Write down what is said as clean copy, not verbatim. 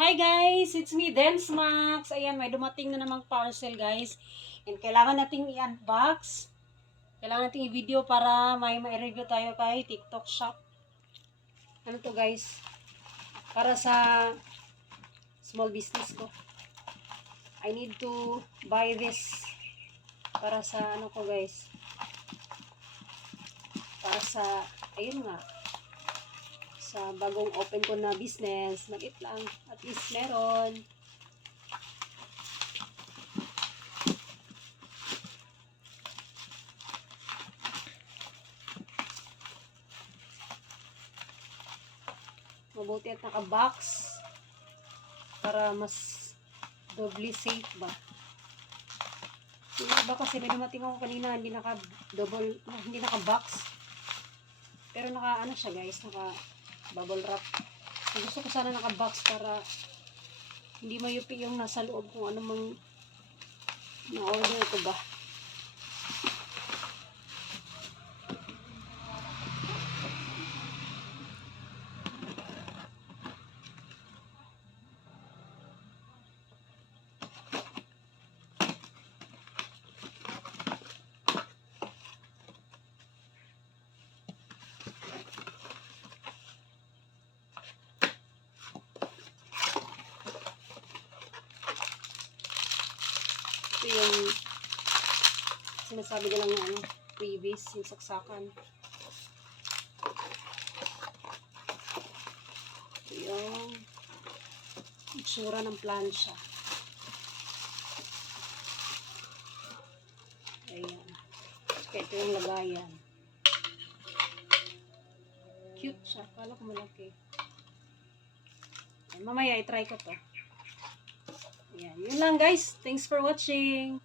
Hi guys! It's me, Densmax. Ayan, may dumating na namang parcel guys. And kailangan nating i-unbox. Kailangan nating i-video para may ma-review tayo kay TikTok Shop. Ano to guys? Para sa small business ko. I need to buy this. Para sa ano ko guys. Para sa, ayun nga. Sa bagong open ko na business. Maliit lang. At least meron. Mabuti at naka-box para mas doubly safe ba. Yung iba kasi may dumating ako kanina hindi naka-double, hindi naka-box. Pero naka-ano siya guys, naka-bubble wrap. So, gusto ko sana naka-box para hindi mayupi yung nasa loob kung ano mang na-order ko ba. Ito yung sinasabi ko lang na ano, previous, yung saksakan. Ito yung itsura ng plancha. Ayan. Kaya ito yung lagayan. Cute siya. Kala ko malaki. Ayan, mamaya i-try ko to. Ayan. Yun lang guys. Thanks for watching.